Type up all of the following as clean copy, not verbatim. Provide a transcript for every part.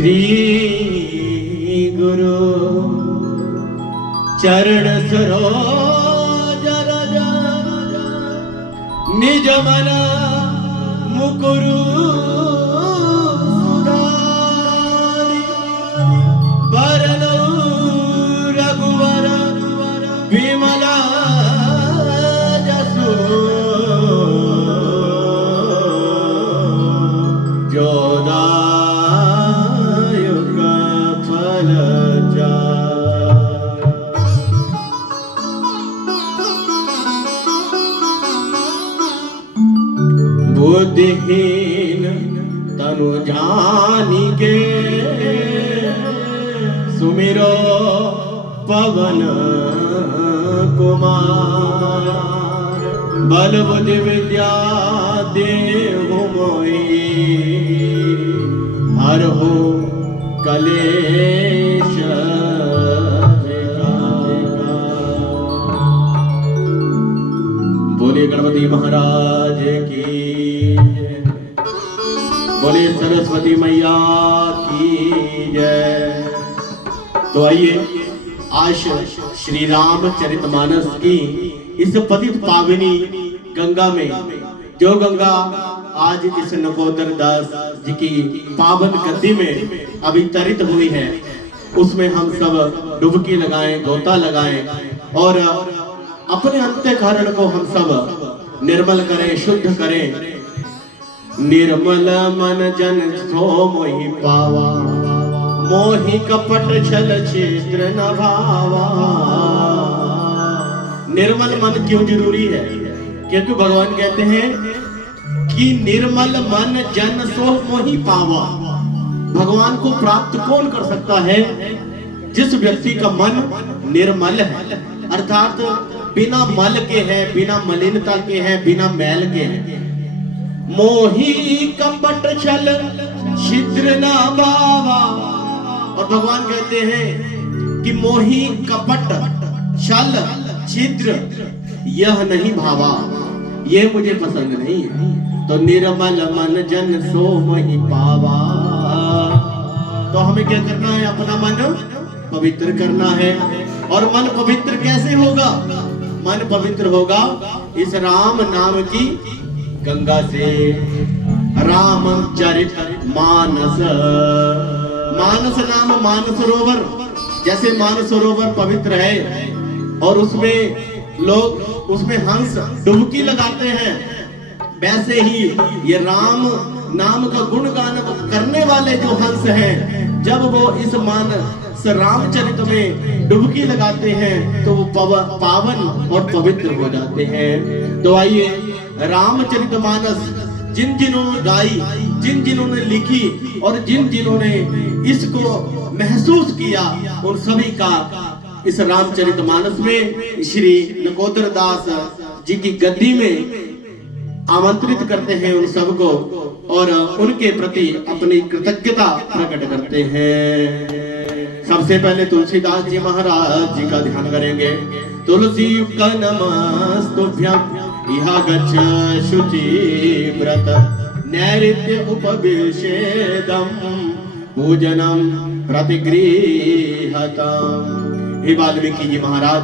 श्री गुरु चरण सरोज रज निज मन मुकुरु सुधारि बरनौ रघुवर विमला जसु जोदायुक फल बुद्धिहीन तनु जानिके सुमिरो पवन कुमार बल बुद्धि विद्या देहु मोहि हरहु कलेश बोले गणपति महाराज की, बोले सरस्वती मैया की जय। तो आइए आज श्री रामचरितमानस की इस पतित पावनी गंगा में, जो गंगा आज इस नकोदर दास जी की पावन गद्दी में अभितरित हुई है, उसमें हम सब डुबकी लगाएं, गोता लगाएं और अपने अंतःकरण को हम सब निर्मल करें, शुद्ध करें। निर्मल मन जन सो मोहि पावा, मोहि कपट छल छिद्र न भावा। निर्मल मन क्यों जरूरी है? क्योंकि भगवान कहते हैं कि निर्मल मन जन सो मोहि पावा। भगवान को प्राप्त कौन कर सकता है? जिस व्यक्ति का मन निर्मल है, अर्थात बिना मल के है, बिना मलिनता के है, बिना मैल के है। मोही कपट छल छिद्र न भावा। और भगवान कहते हैं कि मोही कपट छल छिद्र यह नहीं भावा, ये मुझे पसंद नहीं है। तो निर्मल मन जन सो मोहि पावा। तो हमें क्या करना है? अपना मन पवित्र करना है। और मन पवित्र कैसे होगा? मन पवित्र होगा इस राम नाम की गंगा से। रामचरित मानस, मानस नाम मानसरोवर। जैसे मानसरोवर पवित्र है और उसमें लोग उसमें हंस डुबकी लगाते हैं, वैसे ही ये राम नाम का गुणगान करने वाले जो हंस हैं, जब वो इस मानस रामचरित में डुबकी लगाते हैं तो वो पावन और पवित्र हो जाते हैं। तो आइए रामचरितमानस जिन जिन्होंने गाई, जिन जिन्होंने लिखी और जिन जिन्होंने इसको महसूस किया, उन सभी का इस रामचरितमानस में श्री नकोदर दास जी की गद्दी में आमंत्रित करते हैं उन सबको और उनके प्रति अपनी कृतज्ञता प्रकट करते हैं। सबसे पहले तुलसीदास जी महाराज जी का ध्यान करेंगे। तुलसी का नमस्तुभ्यं इह गच्छ शुचि व्रत नैऋत्य उपविशेदं पूजनम प्रतिगृहतम्। हे वाल्मीकि जी महाराज,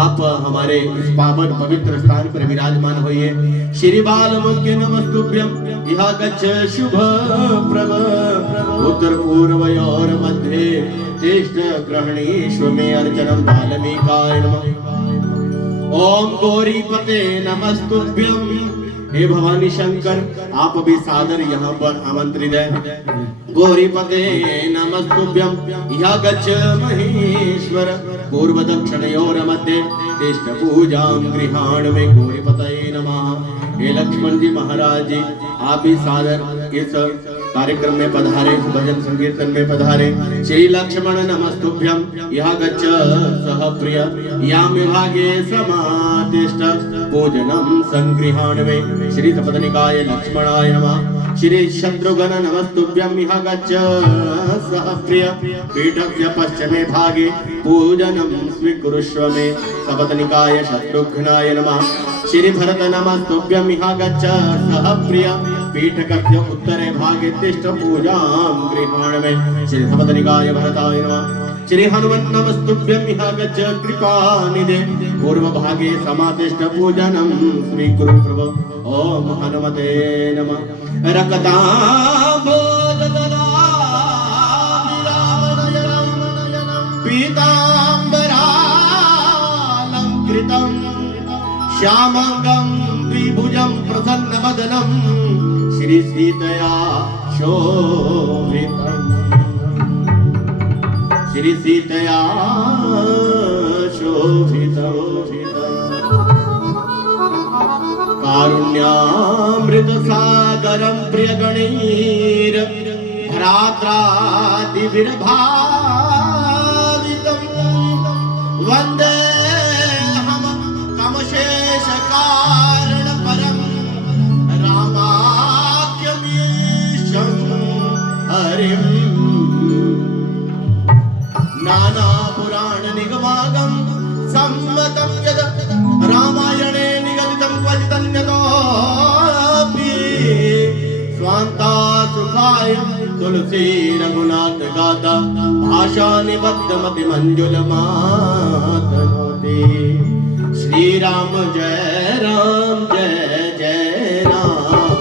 आप हमारे इस पावन पवित्र स्थान पर विराजमान होइए। श्री वाल्मीकि नमस्तुभ्यं इह गच्छ शुभ प्रभ उत्तर पूर्वयोर मध्ये तिष्ठ ग्रहणीष्व मे अर्चनम वाल्मीकाय नमः। ओम गौरीपते नमस्तुभ्यं। हे भवानी शंकर, आप भी सादर यहाँ पर आमंत्रित है। गौरीपते नमस्तुभ्यं इह गच्छ महेश्वर पूर्व दक्षिणयोर मध्ये तिष्ठ पूजां गृहाण में गौरीपतये नमः। हे लक्ष्मण जी महाराज जी, आप भी सादर इस कार्यक्रम में पधारे, भजन संकीर्तन में पधारे। श्री लक्ष्मण नमस्तुभ्यं यह गच्छ सह प्रिय याम विभागे समातिष्ठ पूजनम संगृहाण में श्री सपत्निकाय लक्ष्मणाय नमः। श्री शत्रुघ्न नमस्तुभ्यं इह गच्छ सह प्रिय पीठस्य पश्चिमे भागे पूजनम स्वीकुरुष्व मे सपत्निकाय शत्रुघ्नाय नमः। श्री भरत नमस्तुभ्यं इह गच्छ सह प्रिय पीठकस्य उत्तरे भागे तिष्ठ पूजां गृहाणमे। श्री सपदनिकाय भरताय नमः। श्री हनुमन् नमस्तुभ्यं विहागच्छ कृपानिधे। पूर्व भागे समातिष्ठ पूजनं स्वीकुरु प्रभो। ओम हनुमते नमः। रक्ताम्बोधदला पीताम्बरालंकृतं श्यामंगं द्विभुजं प्रसन्नवदनं श्री सीतया शोभितं। श्री सीतया शोभितं। कारुण्यामृतसागरं प्रियगणैर भ्रात्रादिभिर्भावितं वन्देऽहं कमशेषकारणपरं रामाख्यमीशं हरिम्। नानापुराणनिगमागं सम्मतं यद् रामायणे निगदितं क्वचिदन्यतोऽपि स्वान्ता सुखाय तुलसी रघुनाथ गाथा भाषा निबद्धमति मंजुलमातनोति। श्री राम जय जय राम।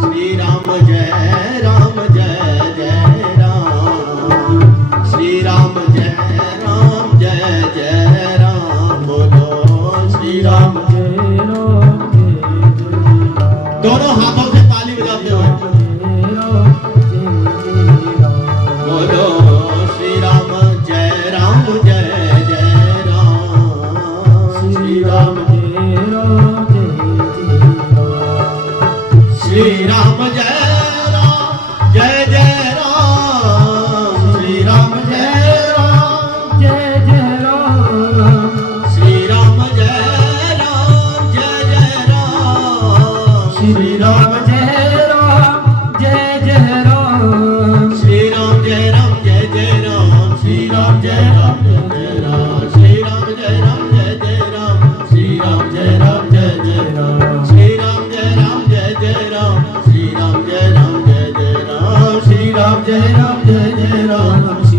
श्री राम जय जय राम। श्री राम जय जय राम। बोलो श्री राम जय राम। दोनों हाथों से ताली बजाते हुए बोलो श्री राम जय जय राम। श्री राम श्री राम जय जय राम। श्री राम जय जय राम। श्री राम जय जय राम। श्री राम जय जय राम। श्री राम जय जय राम। श्री राम जय जय राम। श्री राम जय जय राम। श्री राम जय जय राम। श्री राम जय जय राम। श्री राम जय जय राम। श्री राम जय जय राम। श्री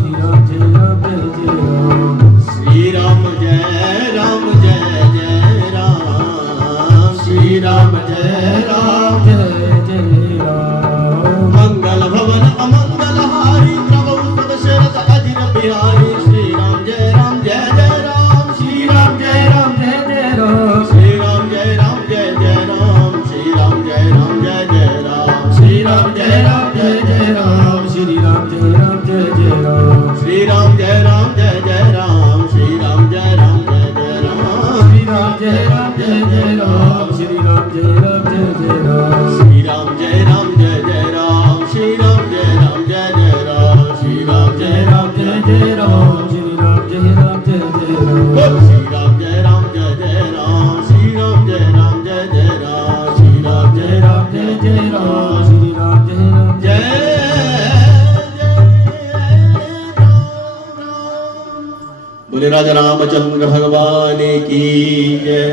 राम जय जय राम। श्री राम जय जय राम। श्री राम जय जय राम। मंगल भवन अमंगल हारी प्रभु सदशरथ अजिर बिहारी। श्री राम जय जय राम। श्री राम जय जय राम। श्री राम जय जय राम। श्री राम जय जय राम। श्री राम जय जय राम। श्री राम जय जय राम। श्री राम जय जय राम। श्री राम जय जय राम। श्री राम जय जय राम। श्री राम जय जय राम। श्री राम जय जय राम। श्री राम जय जय राम। श्री राम जय जय राम। श्री राम जय जय राम। श्री राम जय जय राम। श्री राम जय जय राम। श्री राम जय जय राम। श्री राम जय जय बोले राजा रामचंद्र भगवान की जय।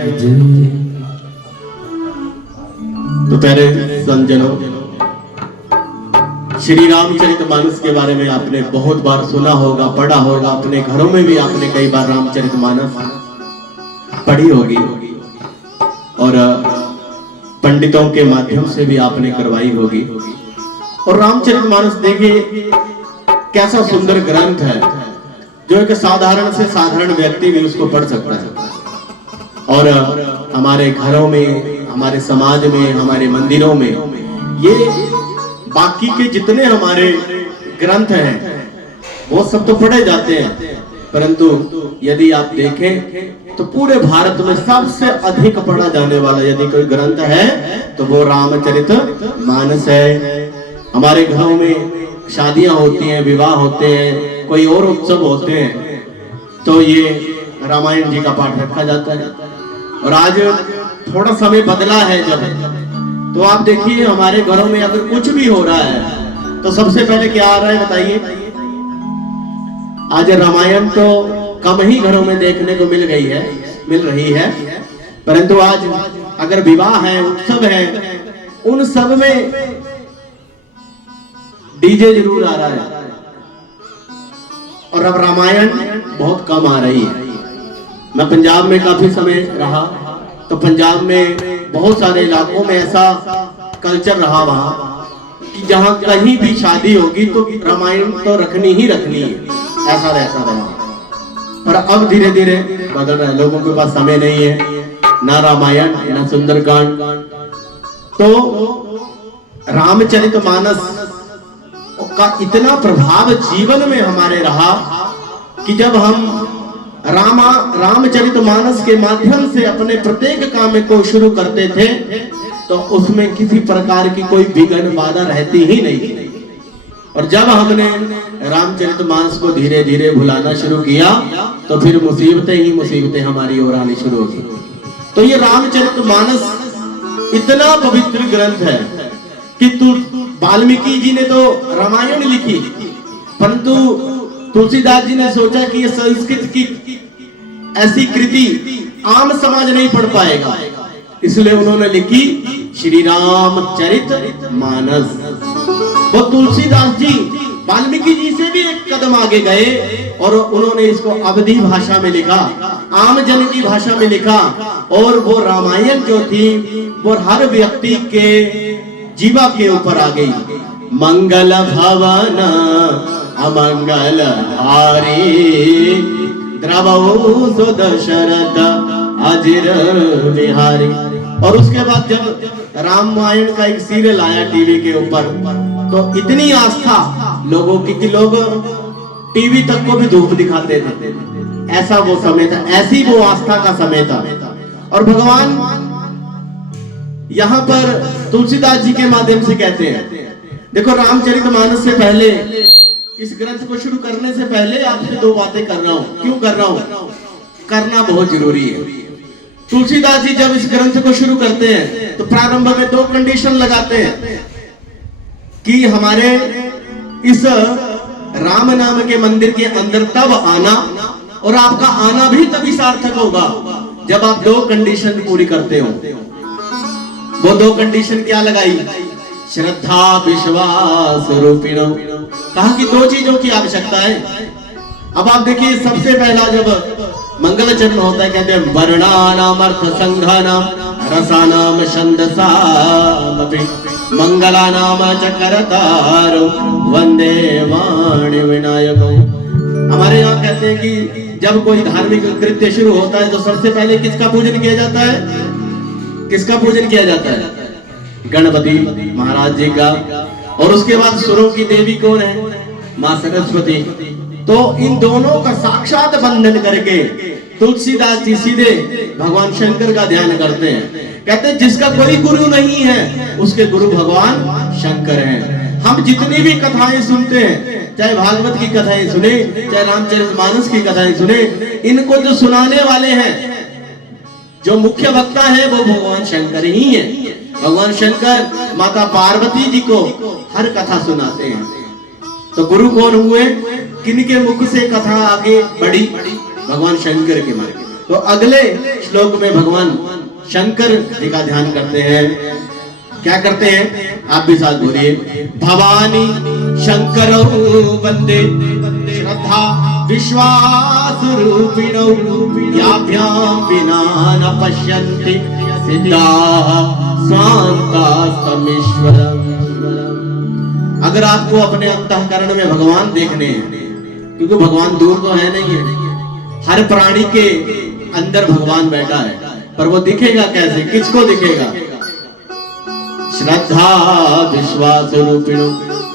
तो प्यारे संजनों, श्री रामचरितमानस के बारे में आपने बहुत बार सुना होगा, पढ़ा होगा। अपने घरों में भी आपने कई बार रामचरितमानस पढ़ी होगी और पंडितों के माध्यम से भी आपने करवाई होगी। और रामचरितमानस देखिए कैसा सुंदर ग्रंथ है, जो एक साधारण से साधारण व्यक्ति भी उसको पढ़ सकता है। और हमारे घरों में, हमारे समाज में, हमारे मंदिरों में ये बाकी के जितने हमारे ग्रंथ हैं वो सब तो पढ़े जाते हैं, परंतु यदि आप देखें तो पूरे भारत में सबसे अधिक पढ़ा जाने वाला यदि कोई ग्रंथ है तो वो रामचरितमानस है। हमारे घरों में शादियां होती हैं, विवाह होते हैं, कोई और उत्सव होते हैं तो ये रामायण जी का पाठ रखा जाता है। और आज थोड़ा समय बदला है जब, तो आप देखिए हमारे घरों में अगर कुछ भी हो रहा है तो सबसे पहले क्या आ रहा है बताइए। आज रामायण तो कम ही घरों में देखने को मिल रही है, परंतु आज अगर विवाह है, उत्सव है उन सब में डीजे जरूर आ रहा है और अब रामायण बहुत कम आ रही है। मैं पंजाब में काफी समय रहा, तो पंजाब में बहुत सारे इलाकों में ऐसा कल्चर रहा वहां कि जहां कहीं भी शादी होगी तो रामायण तो रखनी ही रखनी है, ऐसा रहता रहा। पर अब धीरे धीरे बदल रहा है, लोगों के पास समय नहीं है, ना रामायण ना सुंदरकांड। तो रामचरितमानस का इतना प्रभाव जीवन में हमारे रहा कि जब हम रामचरितमानस के माध्यम से अपने प्रत्येक काम को शुरू करते थे तो उसमें किसी प्रकार की कोई विघ्न बाधा रहती ही नहीं। और जब हमने रामचरितमानस को धीरे धीरे भुलाना शुरू किया तो फिर मुसीबतें ही मुसीबतें हमारी ओर आनी शुरू होगी। तो ये रामचरितमानस इतना पवित्र ग्रंथ है कि वाल्मीकि जी ने तो रामायण लिखी, परंतु तुलसीदास जी ने सोचा कि ये संस्कृत की ऐसी कृति आम समाज नहीं पढ़ पाएगा, इसलिए उन्होंने लिखी श्री रामचरित मानस। वो तुलसीदास जी वाल्मीकि जी से भी एक कदम आगे गए और उन्होंने इसको अवधी भाषा में लिखा, आम जन की भाषा में लिखा। और वो रामायण जो थी वो हर व्यक्ति के जीवा के ऊपर आ गई। मंगल भवन अमंगल हारी द्रवौ सुदशरथ अजिर बिहारी। और उसके बाद जब रामायण का एक सीरियल आया टीवी के ऊपर तो इतनी आस्था लोगों की कि लोग टीवी तक को भी धूप दिखाते थे, ऐसा वो समय था, ऐसी वो आस्था का समय था। और भगवान यहाँ पर तुलसीदास जी के माध्यम से कहते हैं, देखो रामचरितमानस से पहले, इस ग्रंथ को शुरू करने से पहले आपसे दो बातें कर रहा हूँ। क्यों कर रहा हूँ? करना बहुत जरूरी है। तुलसीदास जी जब इस ग्रंथ को शुरू करते हैं तो प्रारंभ में दो कंडीशन लगाते हैं कि हमारे इस राम नाम के मंदिर के अंदर तब आना और आपका आना भी तभी सार्थक होगा जब आप दो कंडीशन पूरी करते हो। वो दो कंडीशन क्या लगाई? श्रद्धा विश्वास रूपिणो। कहा कि दो चीजों की आवश्यकता है। अब आप देखिए, सबसे पहला जब मंगल चरण होता है, कहते हैं वर्णानाम अर्थ संघानाम रसानाम छंदसामपि मंगलानाम च करतारो वंदे वाणी विनायको। हमारे यहाँ कहते हैं कि जब कोई धार्मिक कृत्य शुरू होता है तो सबसे पहले किसका पूजन किया जाता है? किसका पूजन किया जाता है? गणपति महाराज जी का। और उसके बाद सुरों की देवी कौन है? माँ सरस्वती। तो इन दोनों का साक्षात बंधन करके तुलसीदास जी सीधे भगवान शंकर का ध्यान करते हैं। कहते हैं जिसका कोई गुरु नहीं है उसके गुरु भगवान शंकर हैं। हम जितनी भी कथाएं सुनते हैं, चाहे भागवत की कथाएं सुने, चाहे रामचरितमानस की कथाएं सुने, इनको जो सुनाने वाले हैं, जो मुख्य वक्ता है, वो भगवान शंकर ही है। भगवान शंकर माता पार्वती जी को हर कथा सुनाते हैं। तो गुरु कौन हुए? किनके मुख से कथा आगे बढ़ी? भगवान शंकर के मार्ग। तो अगले श्लोक में भगवान शंकर जी का ध्यान करते हैं। क्या करते हैं? आप भी साथ बोलिए, भवानी शंकर वंदे श्रद्धा विश्वास रूपिणो याभ्याम विना न पश्यन्ति सिद्धाः शान्तास्तमीश्वरम्। अगर आपको अपने अंतःकरण में भगवान देखने हैं, क्योंकि भगवान दूर तो है नहीं है, हर प्राणी के अंदर भगवान बैठा है, पर वो दिखेगा कैसे? किसको दिखेगा? श्रद्धा विश्वास रूपिणो।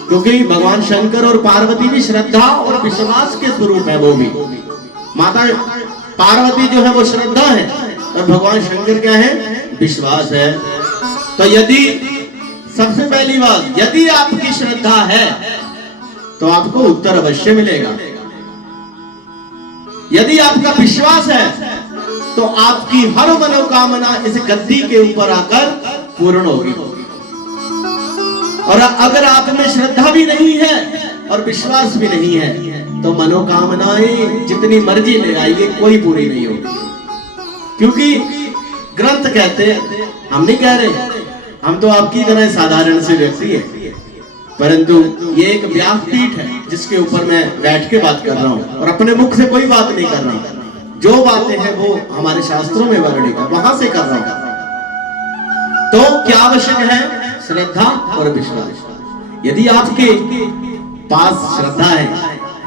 क्योंकि भगवान शंकर और पार्वती भी श्रद्धा और विश्वास के स्वरूप है। वो भी माता पार्वती जो है वो श्रद्धा है और भगवान शंकर क्या है? विश्वास है। तो यदि सबसे पहली बात, यदि आपकी श्रद्धा है तो आपको उत्तर अवश्य मिलेगा। यदि आपका विश्वास है तो आपकी हर मनोकामना इस गद्दी के ऊपर आकर पूर्ण होगी। और अगर आप में श्रद्धा भी नहीं है और विश्वास भी नहीं है तो मनोकामनाएं जितनी मर्जी ले आइए, कोई पूरी नहीं होगी। क्योंकि ग्रंथ कहते हैं, हम नहीं कह रहे, हम तो आपकी तरह साधारण से व्यक्ति है, परंतु ये एक व्यासपीठ है जिसके ऊपर मैं बैठ के बात कर रहा हूँ और अपने मुख से कोई बात नहीं कर रहा हूँ। जो बातें हैं वो हमारे शास्त्रों में वर्णित है, वहां से कर रहा हूं। तो क्या आवश्यक है? श्रद्धा और विश्वास। यदि आपके पास श्रद्धा है,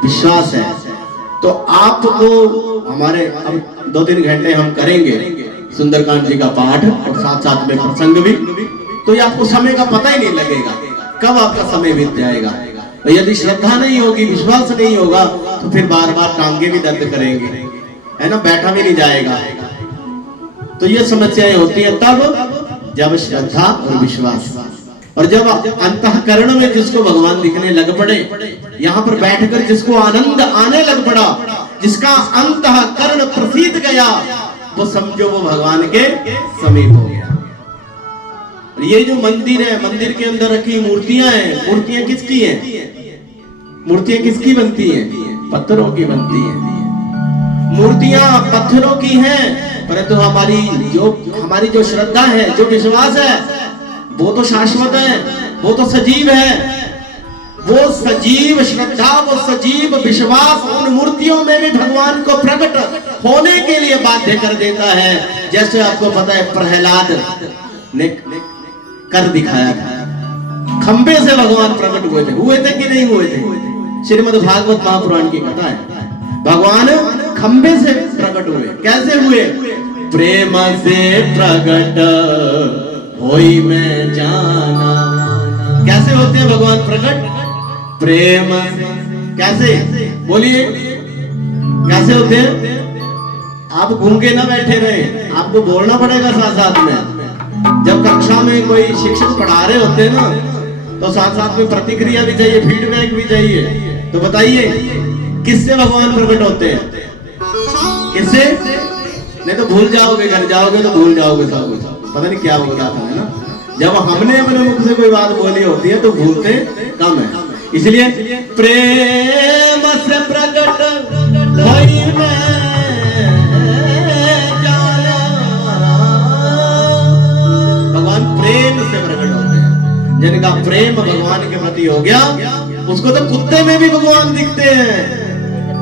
विश्वास है, तो आपको हमारे अब 2-3 घंटे हम करेंगे सुंदरकांड जी का पाठ और साथ साथ में प्रसंग भी, तो ये आपको समय का पता ही नहीं लगेगा कब आपका समय बीत जाएगा। तो यदि श्रद्धा नहीं होगी, विश्वास नहीं होगा, तो फिर बार बार टांगे भी दर्द करेंगे, है ना, बैठा भी नहीं जाएगा। तो ये समस्याएं होती है तब जब श्रद्धा और विश्वास, और जब अंतःकरण में जिसको भगवान दिखने लग पड़े, यहाँ पर बैठकर जिसको आनंद आने लग पड़ा, जिसका अंतःकरण प्रसीद गया, वो समझो वो भगवान के समीप हो गया। ये जो मंदिर है, मंदिर के अंदर रखी मूर्तियां हैं, मूर्तियां किसकी हैं? मूर्तियां किसकी बनती हैं? पत्थरों की बनती हैं। मूर्तियां पत्थरों की हैं, परंतु हमारी जो श्रद्धा है, जो विश्वास है, वो तो शाश्वत है, वो तो सजीव है। वो सजीव श्रद्धा, वो सजीव विश्वास उन मूर्तियों में भी भगवान को प्रकट होने के लिए बाध्य कर देता है। जैसे आपको पता है प्रहलाद ने कर दिखाया था, खंबे से भगवान प्रकट हुए थे कि नहीं हुए थे? श्रीमद् भागवत महापुराण की कथा है। भगवान खंबे से प्रकट हुए। कैसे हुए? प्रेम से प्रकट होई मैं जाना। कैसे होते हैं भगवान प्रकट? प्रेम। कैसे? बोलिए, कैसे होते हैं? आप गूंगे ना बैठे रहे, आपको बोलना पड़ेगा साथ साथ में। जब कक्षा में कोई शिक्षक पढ़ा रहे होते हैं ना, तो साथ साथ में प्रतिक्रिया भी चाहिए, फीडबैक भी चाहिए। तो बताइए किससे भगवान प्रकट होते हैं? किससे? नहीं तो भूल जाओगे, घर जाओगे तो भूल जाओगे सब कुछ, पता नहीं क्या हो रहा था, है ना। जब हमने अपने मुख से कोई बात बोली होती है तो भूलते कम है। इसलिए प्रेम से प्रकट होई मैं जाना। भगवान प्रेम से प्रकट होते हैं। जिनका प्रेम भगवान के प्रति हो गया, उसको तो कुत्ते में भी भगवान दिखते हैं।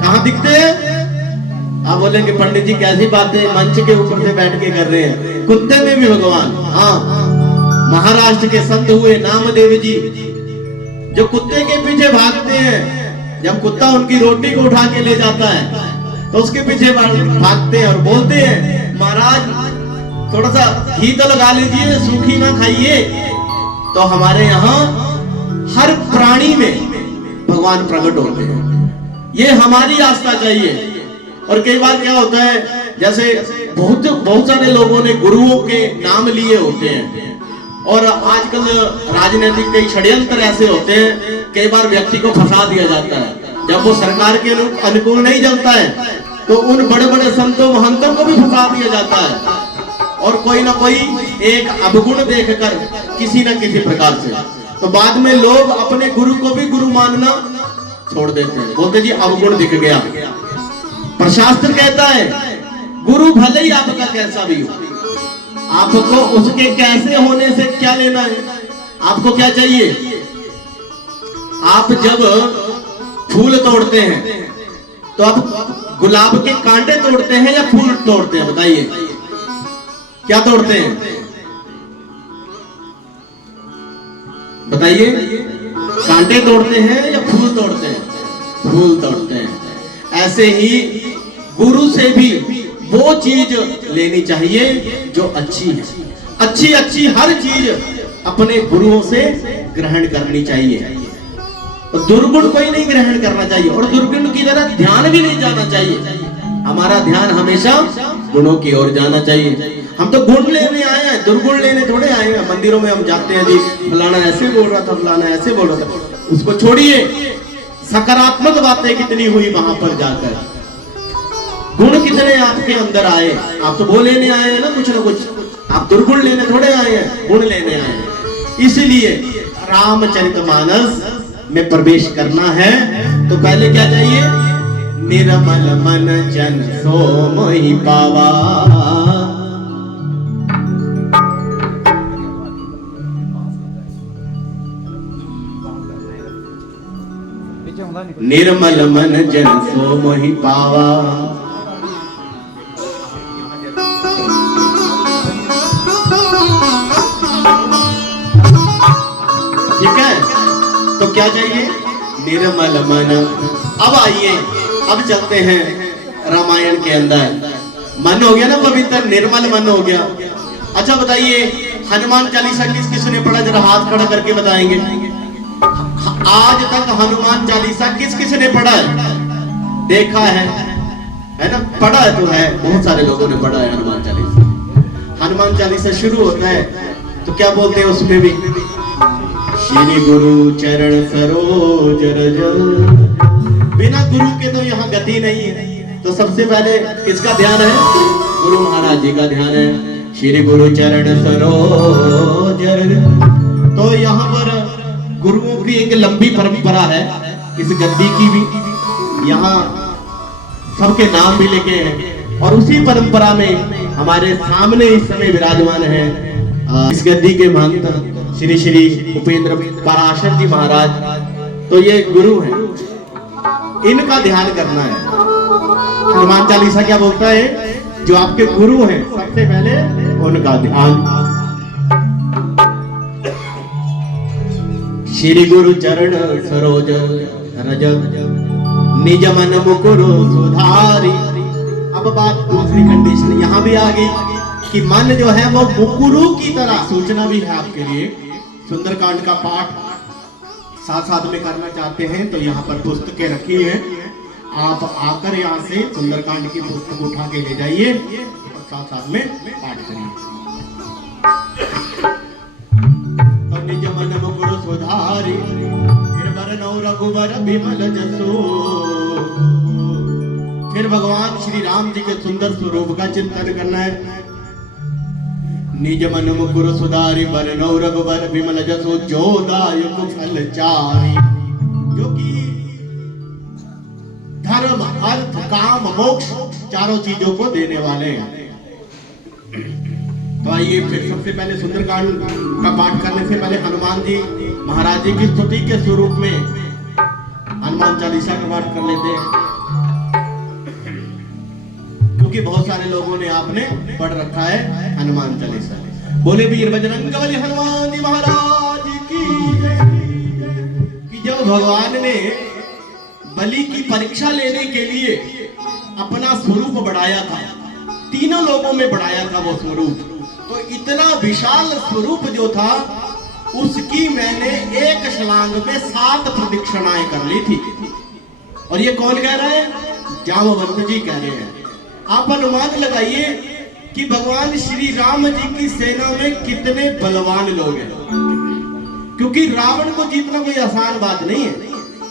कहाँ दिखते हैं? आप बोलेंगे पंडित जी कैसी बातें मंच के ऊपर से बैठ के कर रहे हैं। कुत्ते में भी भगवान। हाँ, महाराष्ट्र के संत हुए नामदेव जी, जो कुत्ते के पीछे भागते हैं। जब कुत्ता उनकी रोटी को उठा के ले जाता है तो उसके पीछे भागते हैं और बोलते हैं, महाराज थोड़ा सा घी तो लगा लीजिए, सूखी ना खाइए। तो हमारे यहाँ हर प्राणी में भगवान प्रकट होते हैं। ये हमारी आस्था चाहिए। और कई बार क्या होता है, जैसे बहुत सारे लोगों ने गुरुओं के नाम लिए होते हैं, और आजकल राजनीतिक कई षड्यंत्र ऐसे होते हैं, कई बार व्यक्ति को फंसा दिया जाता है। जब वो सरकार के अनुकूल नहीं चलता है तो उन बड़े बड़े संतों महंतों को भी फंसा दिया जाता है, और कोई ना कोई एक अवगुण देखकर किसी न किसी प्रकार से, तो बाद में लोग अपने गुरु को भी गुरु मानना छोड़ देते हैं। बोलते जी अवगुण दिख गया। पर शास्त्र कहता है गुरु भले ही आपका कैसा भी हो, आपको उसके कैसे होने से क्या लेना है। आपको क्या चाहिए? आप जब फूल तोड़ते हैं तो आप गुलाब के कांटे तोड़ते हैं या फूल तोड़ते हैं? बताइए, क्या तोड़ते हैं? बताइए, कांटे तोड़ते हैं या फूल तोड़ते हैं? फूल तोड़ते हैं। ऐसे ही गुरु से भी वो चीज लेनी चाहिए जो अच्छी है। अच्छी हर चीज अपने गुरुओं से ग्रहण करनी चाहिए, और दुर्गुण कोई नहीं ग्रहण करना चाहिए, और दुर्गुण की तरफ ध्यान भी नहीं जाना चाहिए। हमारा ध्यान हमेशा गुणों की ओर जाना चाहिए। हम तो गुण लेने आए हैं, दुर्गुण लेने थोड़े आए हैं। मंदिरों में हम जाते हैं, जी फलाना ऐसे बोल रहा था, फलाना ऐसे बोल रहा था, उसको छोड़िए। सकारात्मक बातें कितनी हुई वहां पर जाकर, गुण कितने आपके अंदर आए। आप तो वो लेने आए हैं ना कुछ, आप दुर्गुण लेने थोड़े आए हैं, गुण लेने आए हैं। इसलिए रामचरितमानस में प्रवेश करना है तो पहले क्या चाहिए? निर्मल मन जन सो मोहि पावा। निर्मल मन जन सो मोहि पावा। ठीक है, तो क्या चाहिए? निर्मल मन। अब आइए, अब चलते हैं रामायण के अंदर। मन हो गया ना पवित्र, निर्मल मन हो गया। अच्छा बताइए, हनुमान चालीसा किस किस ने पढ़ा? जरा हाथ खड़ा करके बताएंगे। आज तक हनुमान चालीसा किस किस ने पढ़ा है? देखा है ना? पढ़ा है तो है, बहुत सारे लोगों ने पढ़ा है हनुमान चालीसा। हनुमान चालीसा शुरू होता है तो क्या बोलते हैं उसमें भी? श्री गुरु चरण सरोज रज। बिना गुरु के तो यहाँ गति नहीं है। तो सबसे पहले किसका ध्यान है? गुरु महाराज जी का ध्यान है। श्री गुरु चरण सरोज रज। तो यहाँ पर गुरुओं की एक लंबी परंपरा है, इस गद्दी की भी। यहाँ सबके नाम भी लिखे हैं और उसी परंपरा में हमारे सामने इस समय विराजमान है इस गद्दी के महंत श्री श्री उपेंद्र पराशर जी महाराज। तो ये गुरु हैं, इनका ध्यान करना है। हनुमान चालीसा क्या बोलता है? जो आपके गुरु हैं सबसे पहले उनका ध्यान। श्री गुरु चरण सरोज रज निज मन मुकुरु सुधारी। अब बात दूसरी कंडीशन यहाँ भी आ गई कि मन जो है वो मुकुरु की तरह। सूचना भी है आपके लिए, सुंदरकांड का पाठ साथ साथ में करना चाहते हैं तो यहाँ पर पुस्तकें रखी हैं। आप आकर यहाँ से सुंदरकांड की पुस्तक उठा के ले जाइए और साथ साथ में पाठ करिए। निज मन मुकुरु सुधारी फिर बरनौ रघुबर बिमल जसो। फिर भगवान श्री राम जी के सुंदर स्वरूप का चिंतन करना है। निज मन मुकुरु सुधारी बरनौ रघुबर बिमल जसो जो दायक फल चारि। जो कि धर्म अर्थ काम मोक्ष चारों चीजों को देने वाले हैं। तो आइए फिर सबसे पहले सुंदरकांड का पाठ करने से पहले हनुमान जी महाराज जी की स्तुति के स्वरूप में हनुमान चालीसा का पाठ कर लेते हैं, क्योंकि बहुत सारे लोगों ने आपने पढ़ रखा है हनुमान चालीसा। बोले वीर बजरंगबली हनुमान जी महाराज की कि जब भगवान ने बलि की परीक्षा लेने के लिए अपना स्वरूप बढ़ाया था, तीनों लोगों में बढ़ाया था वो स्वरूप, तो इतना विशाल स्वरूप जो था उसकी मैंने एक छलांग में 7 प्रदक्षिणाएं कर ली थी। और ये कौन कह रहा है? जामवंत जी कह रहे हैं। आप अनुमान लगाइए कि भगवान श्री राम जी की सेना में कितने बलवान लोग हैं, क्योंकि रावण को जीतना कोई आसान बात नहीं है।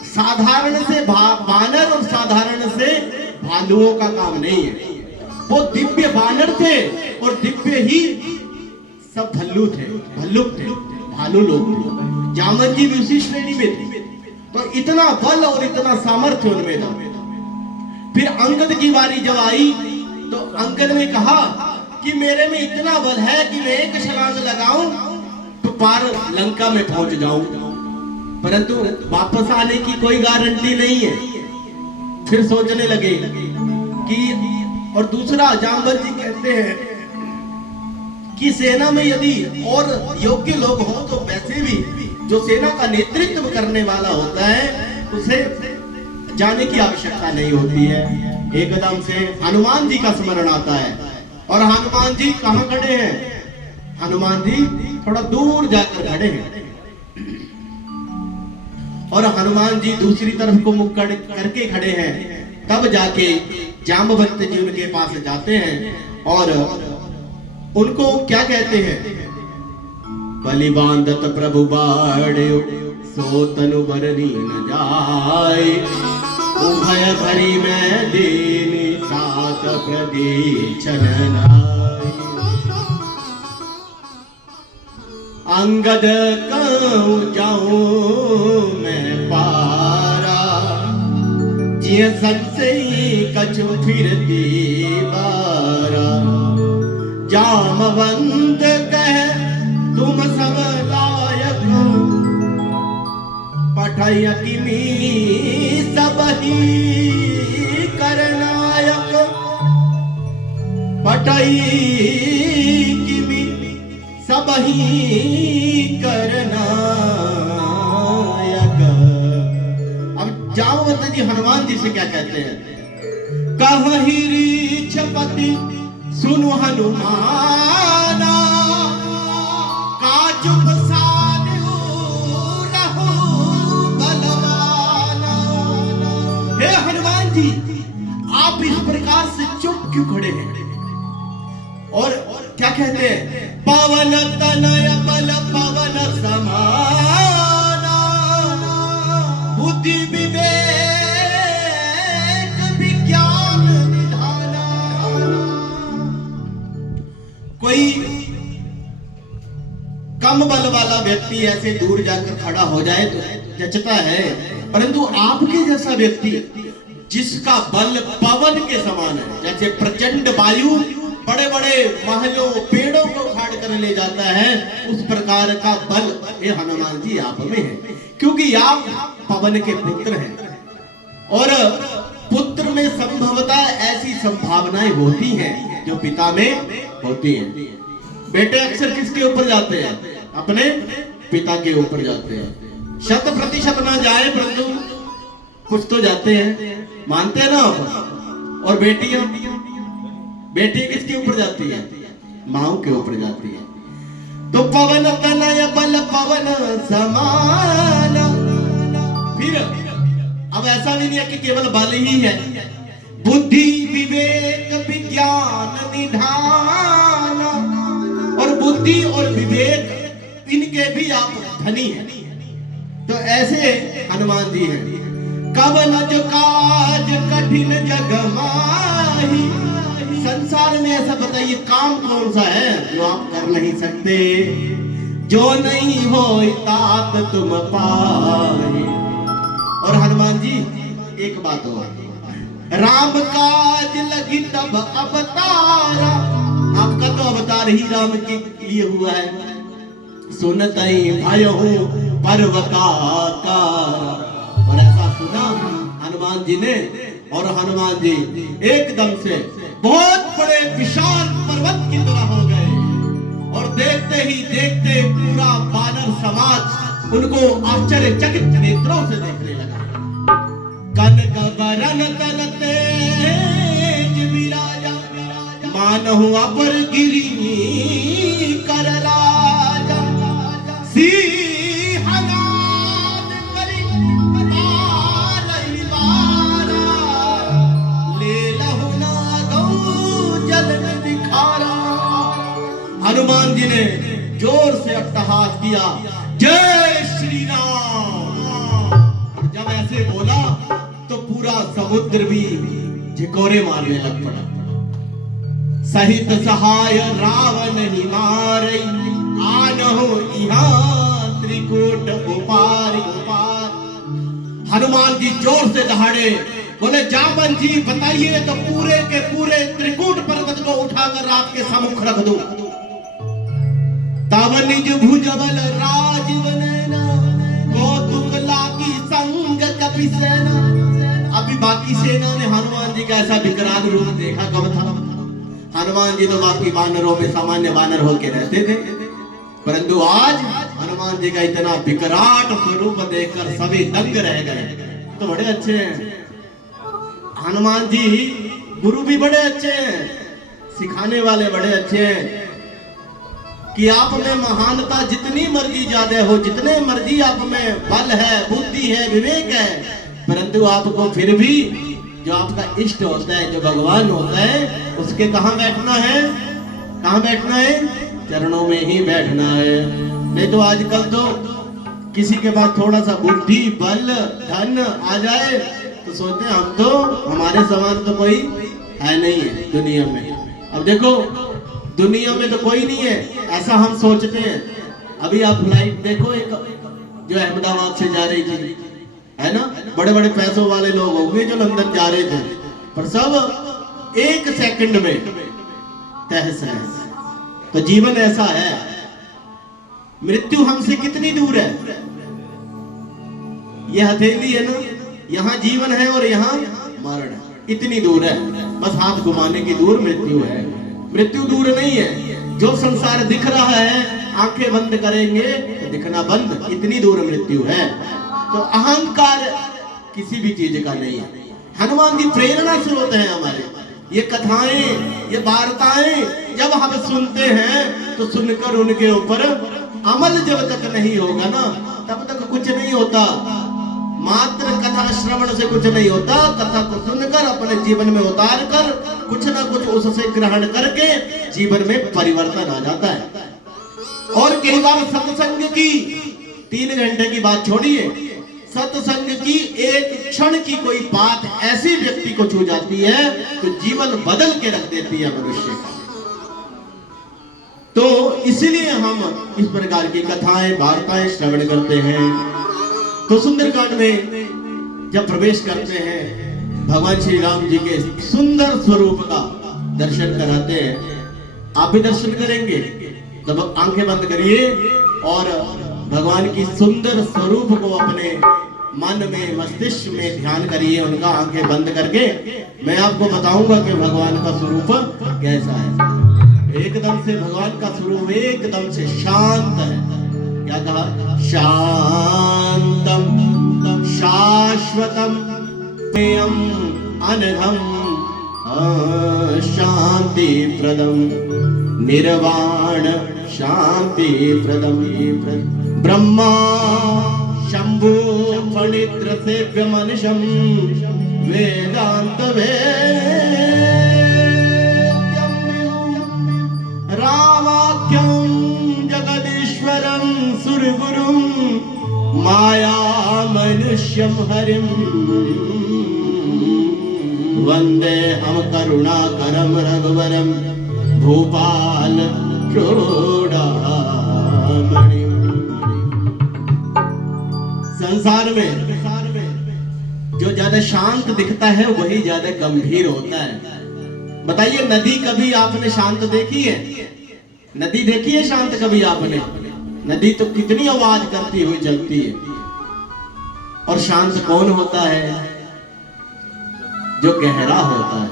साधारण से बानर और साधारण से भालुओं का काम नहीं है। वो दिव्य बानर थे और दिव्य ही सब भल्लू थे, भल्लुक थे, भालू लोग थे। जामवंत जी भी उसी श्रेणी में थे। तो इतना बल और इतना सामर्थ्य उनमें था। फिर अंगद की बारी जब आई तो अंगद ने कहा कि मेरे में इतना बल है कि मैं एक छलांग लगाऊं तो पार लंका में पहुंच जाऊं, परंतु वापस आने की कोई गारंटी नहीं है। फिर सोचने लगे कि, और दूसरा जामवंत जी कहते हैं कि सेना में यदि और योग्य लोग हों तो वैसे भी जो सेना का नेतृत्व करने वाला होता है उसे जाने की आवश्यकता नहीं होती है। एकदम से हनुमान जी का स्मरण आता है। और हनुमान जी कहाँ खड़े हैं? हनुमान जी थोड़ा दूर जाकर खड़े हैं और हनुमान जी दूसरी तरफ को मुख करके खड़े हैं। तब जाके जामवंत जी उनके पास जाते हैं और उनको क्या कहते हैं? बलि बांधत प्रभु बाढ़्यो सो तनु बरनी न जाए। उभय भरी में दीनी सात प्रदीक्षण नाई। अंगद कहूं जाऊं मैं पारा जिय संसई कछु फिरती बारा। जामवंत कह तुम सब लायक पठय किमी ही करनायक पटई किमि सब ही करनायक। अब जामवंत जी हनुमान जी से क्या कहते हैं? कहि रीछपति सुनु हनुमाना, काज बसानु रहु बलवाना। हे हनुमान जी, आप इस प्रकार से चुप क्यों खड़े हैं? और क्या कहते हैं? पवन तनय बल पवन समाना, बुद्धि विवेक विज्ञान निधाना। कोई कम बल वाला व्यक्ति ऐसे दूर जाकर खड़ा हो जाए तो जचता है, परंतु आपके जैसा व्यक्ति जिसका बल पवन के समान है, जैसे प्रचंड वायु बड़े बड़े महलों पेड़ों को उखाड़ कर ले जाता है, उस प्रकार का बल ये हनुमान जी आप में है, क्योंकि आप पवन के पुत्र हैं। और पुत्र में संभवतः ऐसी संभावनाएं होती हैं जो पिता में होती हैं। बेटे अक्सर किसके ऊपर जाते हैं? अपने पिता के ऊपर जाते हैं। 100% ना जाए, परंतु कुछ तो जाते हैं, मानते हैं ना आप? और बेटियां, बेटी किसके ऊपर जाती है? माओ के ऊपर जाती है। तो पवन तनय बल पवन समान। फिर अब ऐसा भी नहीं है कि केवल बल ही है, बुद्धि विवेक विज्ञान निधान। और बुद्धि और विवेक इनके भी आप धनी हैं। तो ऐसे हनुमान जी हैं। कवन जो काज कठिन जग माही। संसार में ऐसा बताइए काम कौन सा है जो आप कर नहीं सकते? जो नहीं हो तात तुम पाए। और हनुमान जी एक बात हो, राम काज लगी तब अवतारा। आपका तो अवतार ही राम के लिए हुआ है। सुनत ही भयो पर्वताकार। और ऐसा सुना हनुमान जी ने, और हनुमान जी एकदम से बहुत बड़े विशाल पर्वत की तरह हो गए। और देखते ही देखते पूरा वानर समाज उनको आश्चर्यचकित नेत्रों से देखने लगा। कनक बरन तन तेज विराजा, मानहु अपर गिरी कर राजा। सिंहनाद करि मारहि मारा, ले लहु नागौ जल में दिखारा। हनुमान जी ने जोर से अट्टहास किया, जय श्री राम। और जब ऐसे बोला तो पूरा समुद्र भी झिकोरे मारने लग पड़ा। सहित सहाय रावण ही मारे, आनहु इहाँ त्रिकूट उपारि उपार। हनुमान जी जोर से दहाड़े, बोले जामन जी बताइए तो पूरे के पूरे त्रिकूट पर्वत को उठाकर आपके सम्मुख रख दूं। तब निज भुजबल राजीव नैना, कौतुक लागी संग कपि सेना। अभी बाकी सेना ने हनुमान जी का ऐसा विकराल रूप देखा कब था? हनुमान जी तो बाकी वानरों में सामान्य वानर होके रहते थे, परंतु आज हनुमान जी का इतना विकराल स्वरूप देखकर सभी दंग रह गए। तो बड़े अच्छे हैं हनुमान जी, गुरु भी बड़े अच्छे हैं, सिखाने वाले बड़े अच्छे हैं कि आप में महानता जितनी मर्जी ज्यादा हो, जितने मर्जी आप में बल है, बुद्धि है, विवेक है, परंतु आपको फिर भी जो आपका इष्ट होता है, जो भगवान होता है, उसके कहाँ बैठना है? कहाँ बैठना है? चरणों में ही बैठना है। नहीं तो आजकल तो किसी के पास थोड़ा सा बुद्धि, बल, धन आ जाए तो सोचते हैं हम तो, हमारे समान तो कोई है नहीं है दुनिया में। अब देखो दुनिया में तो कोई नहीं है, ऐसा हम सोचते हैं। अभी आप फ्लाइट देखो, एक जो अहमदाबाद से जा रही थी, है ना, बड़े बड़े पैसों वाले लोग होंगे जो लंदन जा रहे थे, पर सब 1 सेकंड में तहस नहस। तो जीवन ऐसा है, मृत्यु हमसे कितनी दूर है? ये हथेली है ना, यहाँ जीवन है और यहाँ मरण है, इतनी दूर है, बस हाथ घुमाने की दूर मृत्यु है। मृत्यु दूर नहीं है, जो संसार दिख रहा है आंखें बंद करेंगे तो दिखना बंद, इतनी दूर मृत्यु है। तो अहंकार किसी भी चीज का नहीं है। हनुमान जी प्रेरणा स्रोत है हमारे। ये कथाएं, ये वार्ताएं जब हम सुनते हैं तो सुनकर उनके ऊपर अमल जब तक नहीं होगा ना, तब तक कुछ नहीं होता। मात्र कथा श्रवण से कुछ नहीं होता, कथा को सुनकर अपने जीवन में उतार कर कुछ ना कुछ उससे ग्रहण करके जीवन में परिवर्तन आ जाता है। और कई बार सत्संग की 3 घंटे की बात छोड़िए, सत्संग की एक क्षण की कोई बात ऐसी व्यक्ति को छू जाती है तो जीवन बदल के रख देती है मनुष्य का। तो इसलिए हम इस प्रकार की कथाएं वार्ताएं श्रवण करते हैं। तो सुंदरकांड में जब प्रवेश करते हैं, भगवान श्री राम जी के सुंदर स्वरूप का दर्शन कराते हैं। आप भी दर्शन करेंगे, तब आंखें बंद करिए और भगवान की सुंदर स्वरूप को अपने मन में, मस्तिष्क में ध्यान करिए, उनका आंखें बंद करके मैं आपको बताऊंगा कि भगवान का स्वरूप कैसा है। एकदम से भगवान का स्वरूप एकदम से शांत है। क्या कहा? शांतम शाश्वतम प्रियम अनघम शांति प्रदम निर्वाण शांति प्रदम ब्रह्मा शंभु फणित्र सेव्य मनुष्यम वेदांत रामाख्यम जगदीश्वरम सुरगुरुम माया मनुष्यम हरिम वंदे हम करुणाकरम रघुवरम भूपाल चूड़ामणि। संसार में जो ज्यादा शांत दिखता है वही ज्यादा गंभीर होता है। बताइए, नदी कभी आपने शांत देखी है? नदी देखी है शांत कभी आपने? नदी तो कितनी आवाज करती हुई चलती है। और शांत कौन होता है? जो गहरा होता है,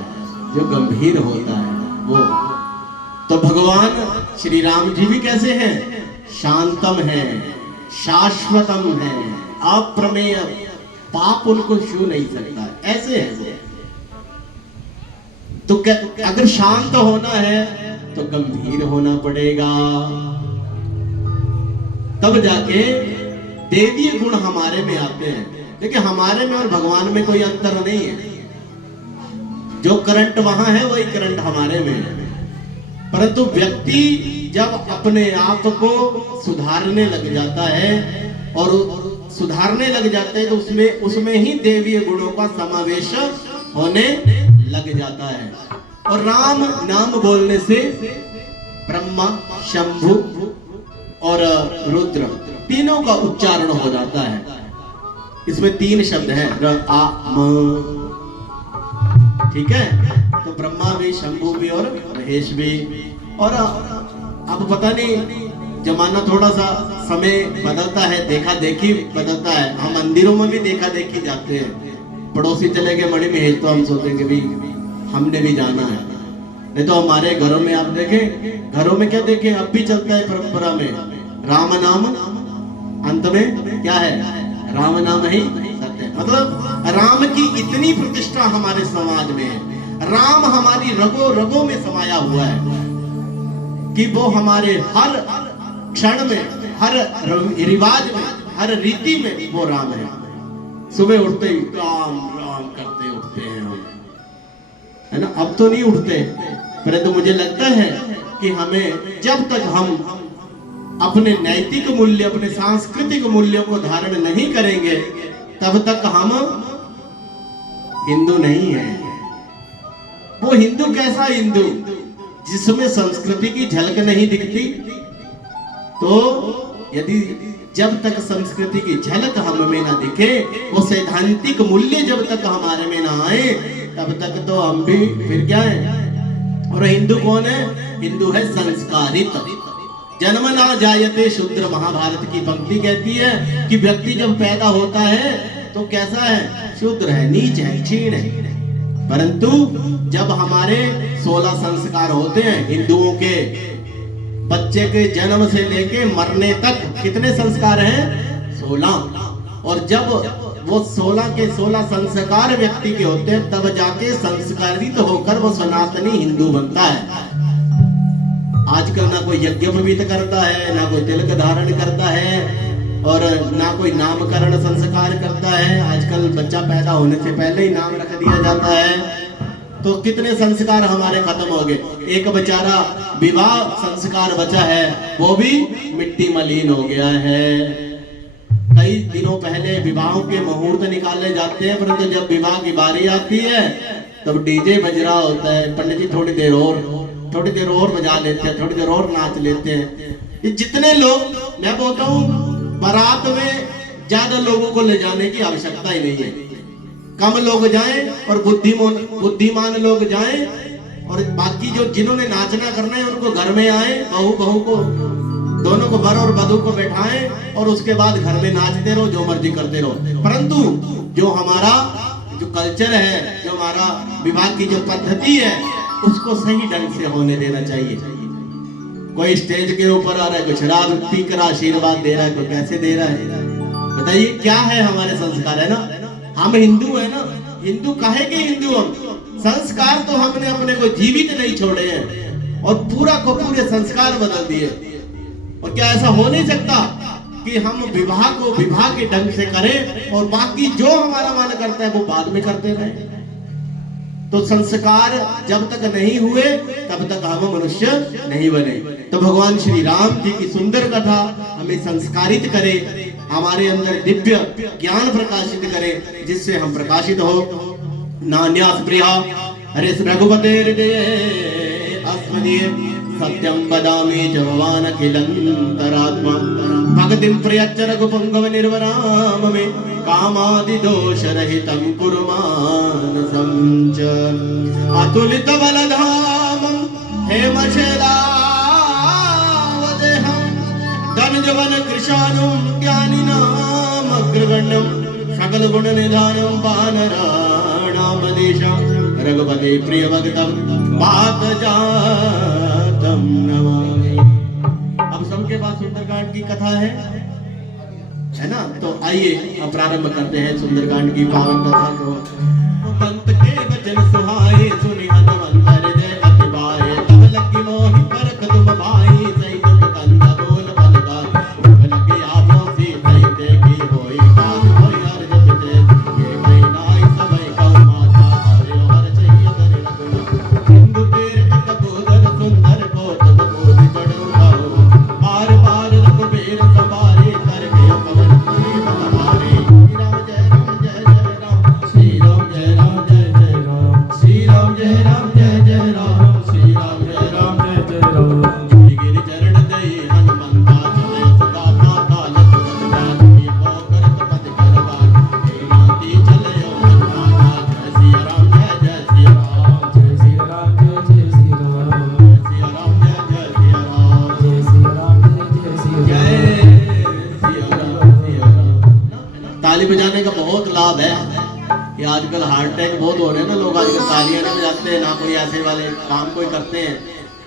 जो गंभीर होता है वो। तो भगवान श्री राम जी भी कैसे हैं? शांतम है, शाश्वतम है, अप्रमेय, पाप उनको छू नहीं सकता, ऐसे है। तो अगर शांत होना है तो गंभीर होना पड़ेगा, तब जाके देवीय गुण हमारे में आते हैं। देखिए, हमारे में और भगवान में कोई अंतर नहीं है। जो करंट वहां है वही करंट हमारे में है। परंतु व्यक्ति जब अपने आप को सुधारने लग जाता है और सुधारने लग जाते हैं तो उसमें ही देवीय गुणों का समावेश होने लग जाता है। और राम नाम बोलने से ब्रह्मा, शंभु और रुद्र तीनों का उच्चारण हो जाता है। इसमें 3 शब्द हैं, र आ म, ठीक है? तो ब्रह्मा भी, शंभु भी और महेश भी। और अब पता नहीं, जमाना थोड़ा सा समय बदलता है, देखा देखी बदलता है। हम मंदिरों में भी देखा देखी जाते हैं। पड़ोसी चले गए मणि महेश तो हम सोचेंगे भी हमने भी जाना है। नहीं तो हमारे घरों में आप देखें, घरों में क्या देखें, अब भी चलता है परंपरा में राम नाम, अंत में क्या है? राम नाम ही सत्य। मतलब राम की इतनी प्रतिष्ठा हमारे समाज में है। राम हमारी रगों रगों में समाया हुआ है कि वो हमारे हर क्षण में, हर रिवाज में, हर रीति में वो राम है। सुबह उठते ही राम राम करते उठते हैं हम, है ना? अब तो नहीं उठते, परंतु मुझे लगता है कि हमें जब तक हम अपने नैतिक मूल्य, अपने सांस्कृतिक मूल्यों को धारण नहीं करेंगे तब तक हम हिंदू नहीं हैं। वो हिंदू कैसा हिंदू? जिसमें संस्कृति की झलक नहीं दिखती। तो यदि जब तक संस्कृति की झलक हम में ना दिखे, वो सैद्धांतिक मूल्य जब तक हमारे में ना आए, तब तक तो हम भी फिर क्या है? और हिंदू कौन है? हिंदू है संस्कारित। जन्म ना जायते शूद्र, महाभारत की पंक्ति कहती है कि व्यक्ति जब पैदा होता है तो कैसा है, शूद्र है, नीच है, क्षीण है। परंतु जब हमारे 16 संस्कार होते हैं हिंदुओं के, बच्चे के जन्म से लेके मरने तक कितने संस्कार हैं, 16। और जब वो 16 के 16 संस्कार व्यक्ति के होते हैं तब जाके संस्कारित होकर वो सनातनी हिंदू बनता है। आजकल ना कोई यज्ञोपवीत करता है, ना कोई तिलक धारण करता है, और ना कोई नामकरण संस्कार करता है। आजकल बच्चा पैदा होने से पहले ही नाम रख दिया जाता है। तो कितने संस्कार हमारे खत्म हो गए। एक बेचारा विवाह संस्कार बचा है, वो भी मिट्टी मलिन हो गया है। कई दिनों पहले विवाहों के मुहूर्त निकाले जाते हैं, परंतु जब विवाह की बारी आती है तब डीजे बज रहा होता है। पंडित जी थोड़ी देर और बजा लेते हैं, थोड़ी देर और नाच लेते हैं। ये जितने लोग, मैं बोलता हूँ बारात में ज्यादा लोगों को ले जाने की आवश्यकता ही नहीं है। कम लोग जाएं और बुद्धिमान लोग जाएं, और बाकी जो जिन्होंने नाचना करना है उनको घर में आए, बहू को दोनों को, वर और वधू को बैठाएं और उसके बाद घर में नाचते रहो, जो मर्जी करते रहो। परंतु जो हमारा जो कल्चर है, जो हमारा विवाह की जो पद्धति है, उसको सही ढंग से होने देना चाहिए। कोई स्टेज के ऊपर आ रहा है, कोई शराब पी कर आशीर्वाद दे रहा है, कोई कैसे दे रहा है, बताइए क्या है हमारे संस्कार, है ना। हम हिंदू है ना, हिंदू काहे के हिंदू हम, संस्कार तो हमने अपने को जीवित नहीं छोड़े हैं और पूरा को पूरे संस्कार बदल दिए। और क्या ऐसा हो नहीं सकता कि हम विवाह को विवाह के ढंग से करें और बाकी जो हमारा मन करता है वो बाद में करते रहे। तो संस्कार जब तक नहीं हुए तब तक हम मनुष्य नहीं बने। तो भगवान श्री राम जी की सुंदर कथा हमें संस्कारित करे, हमारे अंदर दिव्य ज्ञान प्रकाशित करे, जिससे हम प्रकाशित हो। नान्यास प्रिया हरे रघुपते अस्मदीय सत्यम बदामि च भवान् अखिलन्तरात्मा भक्तिं प्रयच्छ रघुपुंगव निर्वराम मे कामादि दोष रहितं कुरु मानसं च अतुलित बलधामं हेमशैलावदेहं धनुजवन कृशानुं ज्ञानिनाम अग्रगण्यं सकल गुण निधानं वानराणामधीशं रघुपते प्रिय भक्तं पादजातं नमामि। अब सबके पास सुंदरकांड की कथा है ना। तो आइए अब प्रारंभ करते हैं सुंदरकांड की पावन कथा को। पंत के वचन सुहाए सुनि हनुमंत हृदय अति भाए, तब लगी मोहि परख तुम भाई, सही तुम कंधा बोल बलदाई, तब लगी आभो सी सही देखी होई बात होई हर जग ते, ये महीनाई समय कौ माता हरे हर चाहिए धरे रघुना, सिंधु तीर एक बोधर सुंदर को तब बोधि चढ़ो गाओ, बार बार रघुबीर सवारी करके पवन की बलहारी, श्री राम जय राम जय जय राम, श्री राम जय राम जय जय राम, श्री राम जय राम जय जय राम। गिर चरण दई हनुमंता चले सदा पाताल सुरत की पोकर पद करवान, हे नाती चले हनुमाना, जय श्री राम जय श्री राम, जय श्री राम जय श्री राम, जय श्री राम जय श्री राम, जय श्री राम जय श्री राम। ताली बजाने का बहुत लाभ है। ये आजकल हार्ट अटैक बहुत हो रहे हैं ना, लोग आजकल तालियां नहीं बजाते हैं, ना कोई ऐसे वाले काम कोई करते हैं,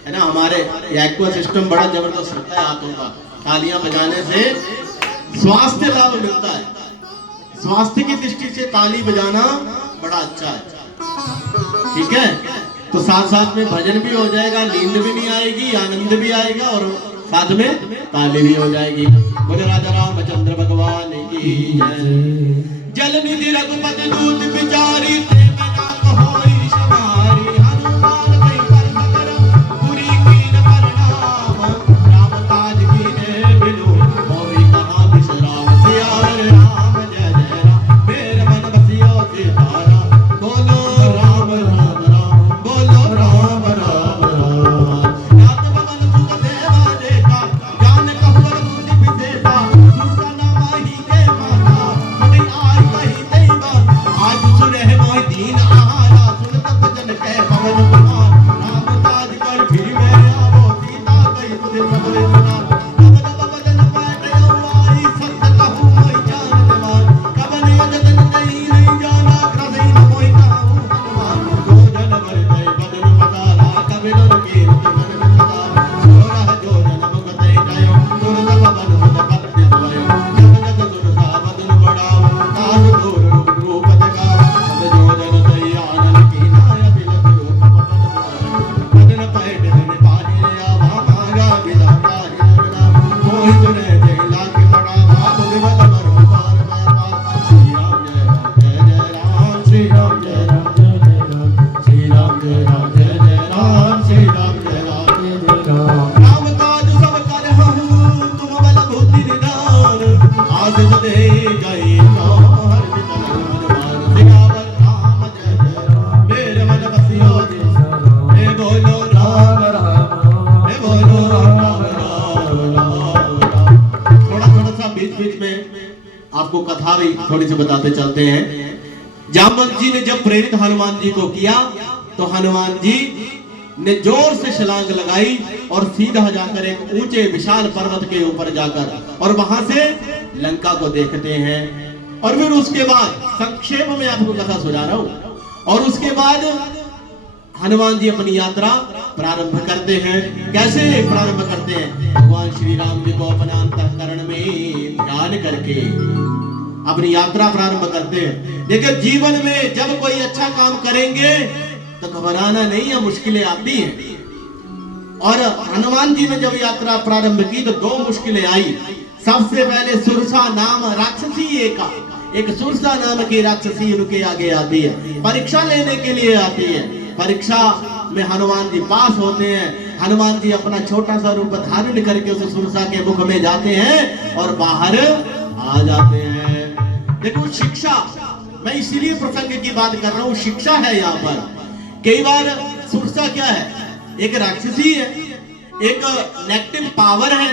है ना। हमारे एक्वा सिस्टम बड़ा जबरदस्त होता है हाथों का, तालियां बजाने से स्वास्थ्य लाभ मिलता है। स्वास्थ्य की दृष्टि से ताली बजाना बड़ा अच्छा है, ठीक है। तो साथ साथ में भजन भी हो जाएगा, नींद भी नहीं आएगी, आनंद भी आएगा और साथ में ताली भी हो जाएगी। बोले राजा रामचंद्र भगवान की जय। जल निधि रघुपति दूत बिचारी, प्रेम नाम होई समारी, हनुमान कई कर मगर पुरी कीन परिणाम, राम काज कीने बिनु होई कहा बिसराम, सियावर राम जय जय राम, मेरे मन बसियो सितारा, बोलो राम राम राम, बोलो राम राम राम। नाथ भवन सुख देवा देखा, ज्ञान कहुवर बुद्धि विशेषा, सुरसा नाम ही के माता, बड़ी आई कही तेवा, आज सुरे मोहि आपको कथा भी थोड़ी सी बताते चलते हैं। जामवंत जी ने जब प्रेरित हनुमान जी को किया तो हनुमान जी ने जोर से छलांग लगाई और सीधा जाकर एक ऊंचे विशाल पर्वत के ऊपर जाकर और वहां से लंका को देखते हैं। और फिर उसके बाद संक्षेप में आपको कथा सुना रहा हूं। और उसके बाद हनुमान जी अपनी यात्रा प्रारंभ करते हैं। कैसे प्रारंभ करते हैं? भगवान श्री राम जी को अपने अंतःकरण में ध्यान करके अपनी यात्रा प्रारंभ करते हैं। देखिए, जीवन में जब कोई अच्छा काम करेंगे तो घबराना नहीं है, मुश्किलें आती हैं। और हनुमान जी ने जब यात्रा प्रारंभ की तो दो मुश्किलें आई। सबसे पहले सुरसा नाम राक्षसी एक सुरसा नाम की राक्षसी उनके आगे आती है, परीक्षा लेने के लिए आती है। परीक्षा में हनुमान जी पास होते हैं। हनुमान जी अपना छोटा सा रूप धारण करके उस सुरसा के मुख में जाते हैं और बाहर आ जाते हैं। देखो, शिक्षा, मैं इसीलिए प्रसंग की बात कर रहा हूं, शिक्षा है यहाँ पर। कई बार सुरसा क्या है? एक राक्षसी है, एक नेगेटिव पावर है।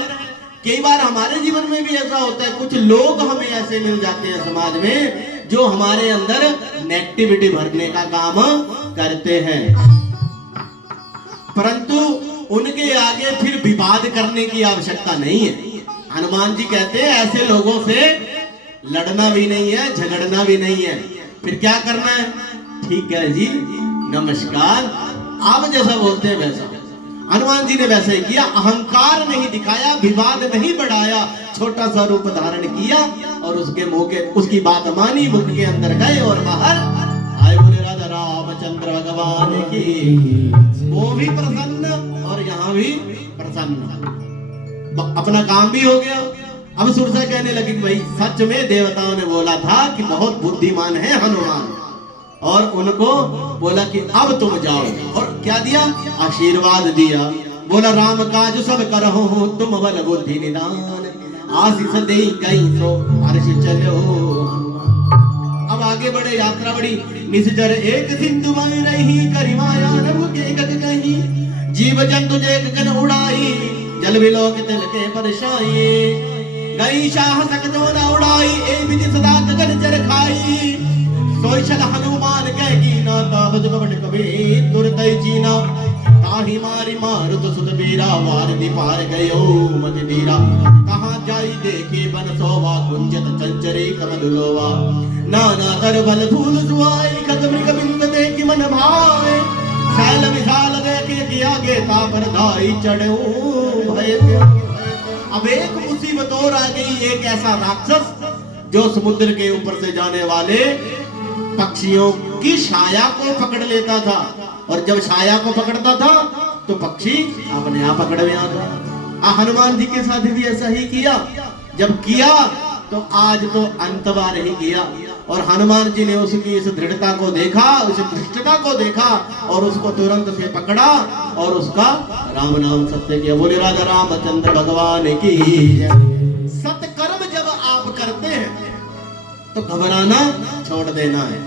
कई बार हमारे जीवन में भी ऐसा होता है, कुछ लोग हमें ऐसे मिल जाते हैं समाज में जो हमारे अंदर नेगेटिविटी भरने का काम करते हैं, परंतु उनके आगे फिर विवाद करने की आवश्यकता नहीं है। हनुमान जी कहते हैं ऐसे लोगों से लड़ना भी नहीं है, झगड़ना भी नहीं है, फिर क्या करना है? ठीक है जी, नमस्कार, आप जैसा बोलते हैं वैसा। हनुमान जी ने वैसे ही किया, अहंकार नहीं दिखाया, विवाद नहीं बढ़ाया, छोटा सा रूप धारण किया और उसके मुंह के उसकी बात मानी, मुख के अंदर गए और बाहर आए। बोले राजा रामचंद्र भगवान की। वो भी प्रसन्न और यहाँ भी प्रसन्न, अपना काम भी हो गया। अब सुरसा कहने लगी, भाई सच में देवताओं ने बोला था कि बहुत बुद्धिमान है हनुमान, और उनको बोला कि अब तुम जाओ। और क्या दिया? आशीर्वाद दिया। बोला राम काज सब करहु तुम बल बुद्धि निदान, आशीष दे गई तो अर्श चलो। अब आगे बढ़े, यात्रा बड़ी। निश्चर एक सिंधु मई रही, करी माया नभ के गग कहीं, जीव जंतु जेक गन उड़ाई, जल बिलोक तिल के परछाई, गई शाह सक जो न उड़ाई, ए विधि सदा गगन चर खाई, सोईशल हनुमान कह कीना, ताब जब बड़ कबे तुरतई जीना, ताही मारी मारुत सुत बीरा, वार दी पार गयो मत दीरा, कहाँ जाई देखे बन सोवा, कुंजत चंचरी कमदुलोवा, नाना कर बल फूल सुआई, खत मृग बिंद देखी मन भाए, शैल विशाल देखे किया गे तापर धाई, चढ़ो भय। अब एक मुसीबत और आ गई, एक ऐसा राक्षस जो समुद्र के ऊपर से जाने वाले पक्षियों की छाया को पकड़ लेता था, और जब छाया को पकड़ता था तो पक्षी अपने आप पकड़ में आ गया। हनुमान जी के साथ भी ऐसा ही किया। जब किया तो आज तो अंत बार ही किया। और हनुमान जी ने उसकी इस दृढ़ता को देखा, उस धृष्टता को देखा और उसको तुरंत से पकड़ा और उसका राम नाम सत्य किया। बोले राजा रामचंद्र भगवान की। सत्कर्म जब आप करते हैं तो घबराना छोड़ देना है।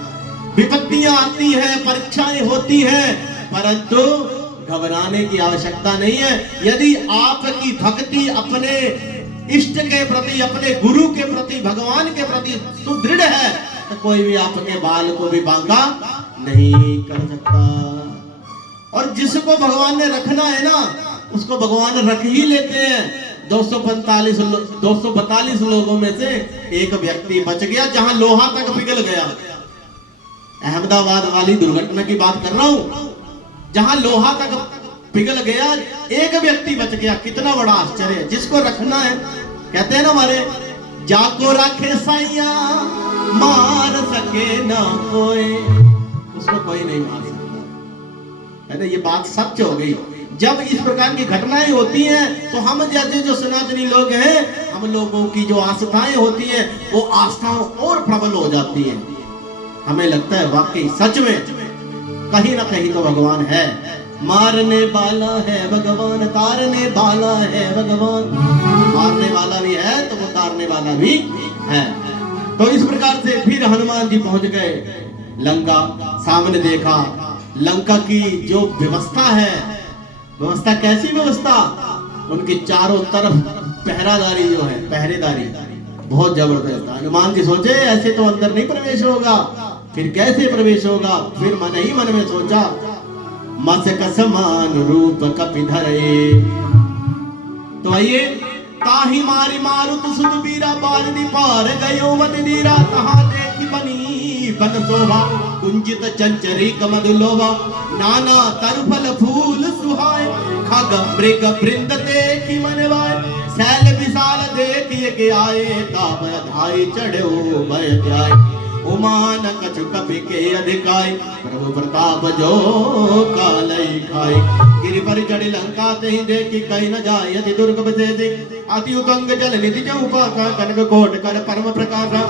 विपत्तियां आती हैं, परीक्षाएं होती हैं, परंतु घबराने की आवश्यकता नहीं है। यदि आपकी भक्ति अपने इष्ट के प्रति, अपने गुरु के प्रति, भगवान के प्रति सुदृढ़ है तो कोई भी आपके बाल को भी बांका नहीं कर सकता। और जिसको भगवान ने रखना है ना, उसको भगवान रख ही लेते हैं। 242 लोगों में से एक व्यक्ति बच गया, जहां लोहा तक पिघल गया। अहमदाबाद वाली दुर्घटना की बात कर रहा हूं, जहां लोहा तक पिघल गया, एक व्यक्ति बच गया। कितना बड़ा आश्चर्य। जिसको रखना है, कहते हैं ना हमारे, जाको रखे साइया मार सके ना कोई, उसको कोई नहीं मार सकता, है ना। ये बात सच हो गई। जब इस प्रकार की घटनाएं होती हैं तो हम जैसे जो सनातनी लोग हैं, हम लोगों की जो आस्थाएं होती हैं वो आस्थाओं और प्रबल हो जाती हैं। हमें लगता है वाकई सच में कहीं ना कहीं तो भगवान है। मारने वाला है भगवान, तारने वाला है भगवान। मारने वाला भी है तो वो तारने वाला भी है। तो इस प्रकार से फिर हनुमान जी पहुंच गए लंका। सामने देखा लंका की जो व्यवस्था है, व्यवस्था कैसी व्यवस्था, उनके चारों तरफ पहरादारी जो है, पहरेदारी, बहुत जबरदस्त। हनुमान जी सोचे ऐसे तो अंदर नहीं प्रवेश होगा, फिर कैसे प्रवेश होगा? फिर मन ही मन में सोचा, मत्स्य समान रूप कपि धरे। तो आइए, ताहि मारी मारुत सुत बीरा बालदी पार गयो वन दीरा, तहाँ देखी बनी बन शोभा, कुंजित चंचरी कमदुलोभा, नाना तरफल फूल सुहाए, खग मृग वृंद देखी मन भाए, शैल विशाल देखिए के आए, तापर धाई चढ़ो भय जाए, उमान कछु कपि के अधिकाय, प्रभु प्रताप जो कालई खाए, गिरि पर चढ़ी लंका तेहि देखी कहीं न जाय, अति दुर्ग बसे दे, अति उतंग जल निधि चौपा का, कनक कोट कर परम प्रकाशा।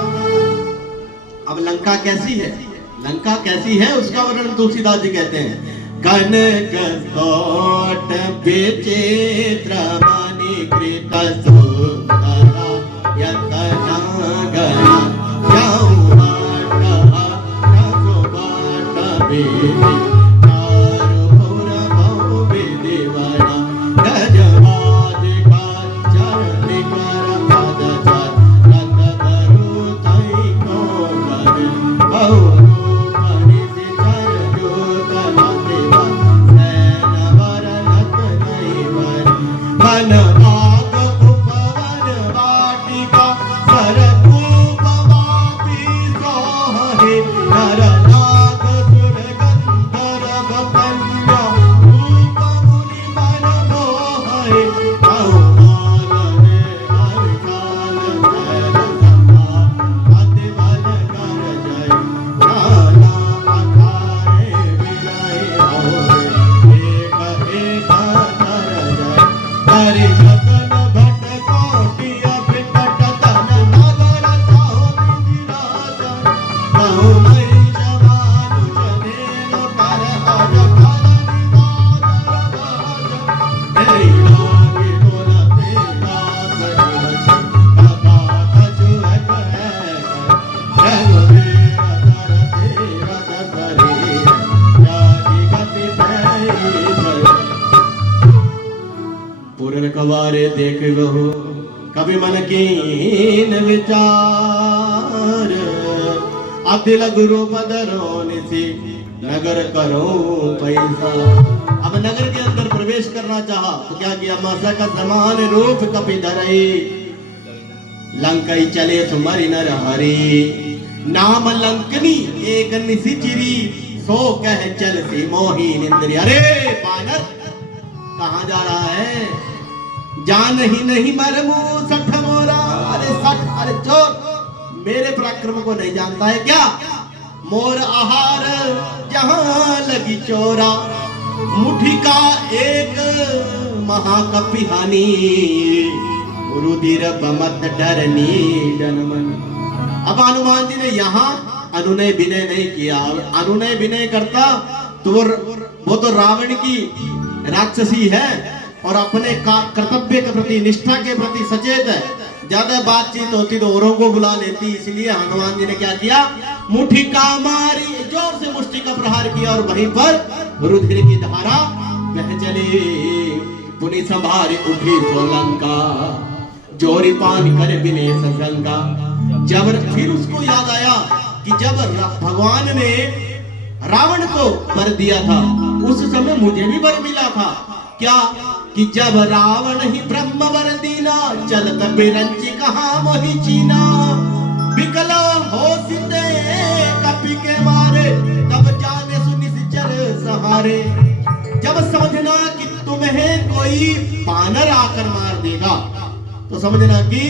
अब लंका कैसी है? लंका कैसी है उसका वर्णन तुलसीदास जी कहते हैं, कनक कोट विचित्र मणि कृत सुंदरा, यतना गया कवारे देख बहु कभी मन कीन विचार, अति लघु पदरो निसी नगर करो पैसा। अब नगर के अंदर प्रवेश करना चाहा तो क्या किया, मसा का समान रूप कपि धरई, लंकई चले सुमरि नर हरि, नाम लंकनी एक निशिचिरी, सो कह चल सी मोही निंद्री। अरे बानर कहां जा रहा है? जान ही नहीं मरमू सठ मोरा। अरे सठ, अरे चोर, मेरे पराक्रम को नहीं जानता है क्या? मोर आहार जहां लगी चोरा, मुठी का एक महाकपि हानि, रुधिर बमत डरनी जनमन। अब हनुमान जी ने यहाँ अनुनय विनय नहीं किया। अनुनय विनय करता तो वो तो रावण की राक्षसी है और अपने कर्तव्य के प्रति, निष्ठा के प्रति सचेत है। ज्यादा बातचीत होती तो औरों को बुला लेती। इसलिए हनुमान जी ने क्या किया, मुट्ठी का मारी, जोर से मुष्टि का प्रहार किया और वहीं पर रुधिर की धारा बह चली। पुनि संभारी उठी सोलंका, जोरी पान कर बिने सशंका। जब फिर उसको याद आया कि जब भगवान ने रावण को वर दिया था उस समय मुझे भी वर मिला था। क्या कि जब रावण ही ब्रह्म वर दीना, चलत बिरंची कहा मोहि चीना। बिकलो हो सिद्धे कपि के मारे, तब जाने सुनि निश्चर सहारे। जब समझना कि तुम्हें कोई बानर आकर मार देगा तो समझना कि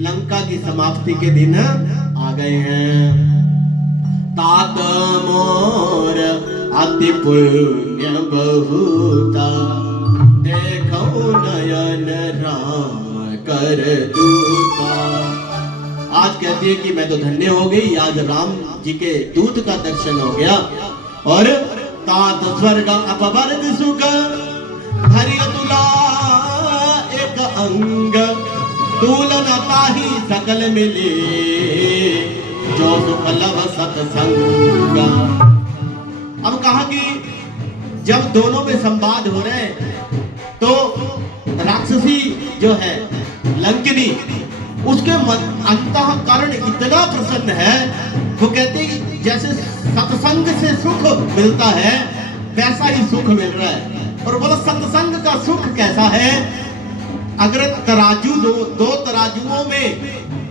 लंका की समाप्ति के दिन आ गए हैं। तात मोर अति पुण्य बहुता, देखो नयन राम कर दूता। आज कहती है कि मैं तो धन्य हो गई, आज राम जी के दूत का दर्शन हो गया। और तात स्वर्ग अपवर्ग सुख, हरि तुला एक अंग, तुलन ताहि सकल मिले, जो सुख लव सत्संग। अब कहा कि जब दोनों में संवाद हो रहे तो राक्षसी जो है लंकिनी, उसके अंतःकरण इतना प्रसन्न है, वो कहते हैं जैसे सत्संग से सुख मिलता है वैसा ही सुख मिल रहा है। और बोला सत्संग का सुख कैसा है? अगर तराजू दो तराजुओं में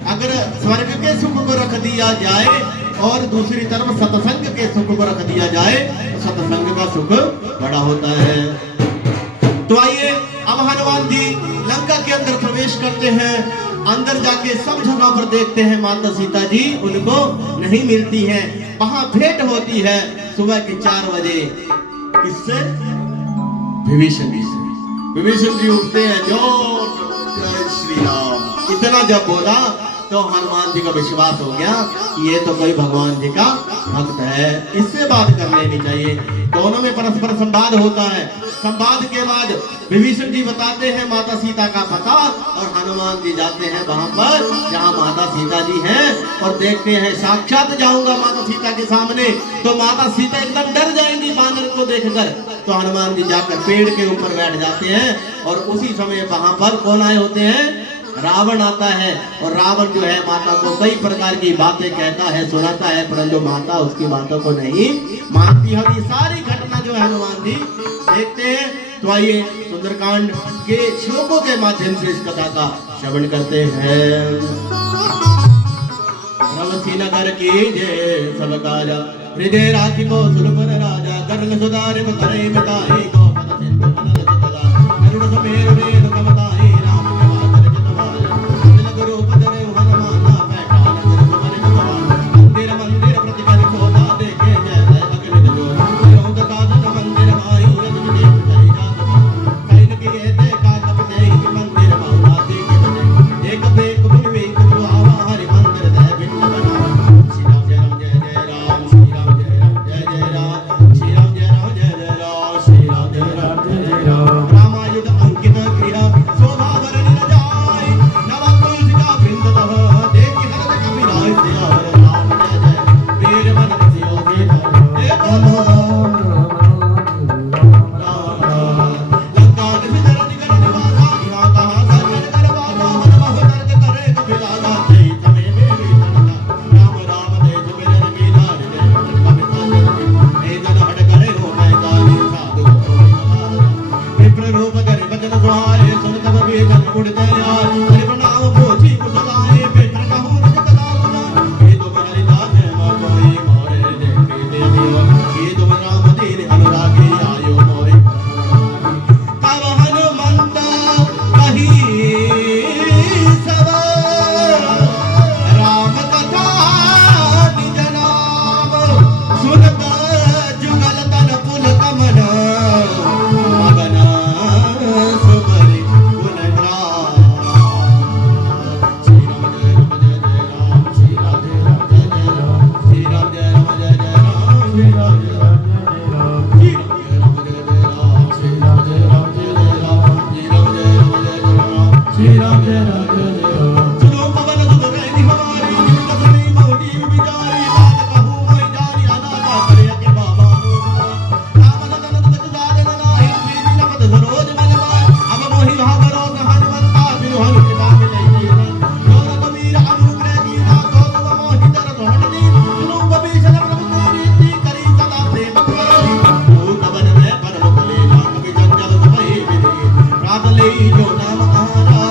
अगर स्वर्ग के सुख को रख दिया जाए और दूसरी तरफ सत्संग के सुख को रख दिया जाए तो सत्संग का सुख बड़ा होता है। तो आइए अब हनुमान जी लंका के अंदर प्रवेश करते हैं। अंदर जाके सब जगह पर देखते हैं माता सीता जी उनको नहीं मिलती हैं। वहां भेंट होती है सुबह के 4 बजे। किससे? विभीषण जी से। विभीषण जी उठते हैं, जोर जय श्री राम इतना जब बोला तो हनुमान जी का विश्वास हो गया कि ये तो कोई भगवान जी का भक्त है, इससे बात कर लेनी चाहिए। दोनों में परस्पर संवाद होता है। संवाद के बाद विभीषण जी बताते हैं माता सीता का पता और हनुमान जी जाते हैं वहां पर जहां माता सीता जी हैं और देखते हैं साक्षात जाऊंगा माता सीता के सामने तो माता सीता एकदम डर जाएंगी बानर को देखकर। तो हनुमान जी जाकर पेड़ के ऊपर बैठ जाते हैं और उसी समय वहां पर कौन आए होते हैं? रावण आता है। और रावण जो है माता को कई प्रकार की बातें कहता है, सुनाता है, परंतु माता उसकी बातों को नहीं मानती है। ये सारी घटना जो है हनुमान जी देखते हैं। तो आइए सुंदरकांड के श्लोकों के माध्यम से इस कथा का श्रवण करते हैं। नगर की जय सब काजा हृदय राखी को सुरपर राजा कर्ण सुधार करे मिताई को पद सिंधु मनल चितला करुण समेर रेण कमताई राम मंदिर प्रतिपल सोता देखे जय जय अग्नि जो योग साधन मंदिर माई कैन की एते का तप दे मंदिर माउला देखे एक बेक बुलवे को आवा हरि मंदिर दे भिन्न बना। श्री राम जय राम जय राम, श्री राम जय राम जय राम, श्री राम जय राम जय राम, श्री राम जय राम जय राम। रामायुध अंकित क्रिया शोभा भरणी न जाय नव तुलसी का वृंद तह देखि हरत कपिराय सिया जो नाम आरा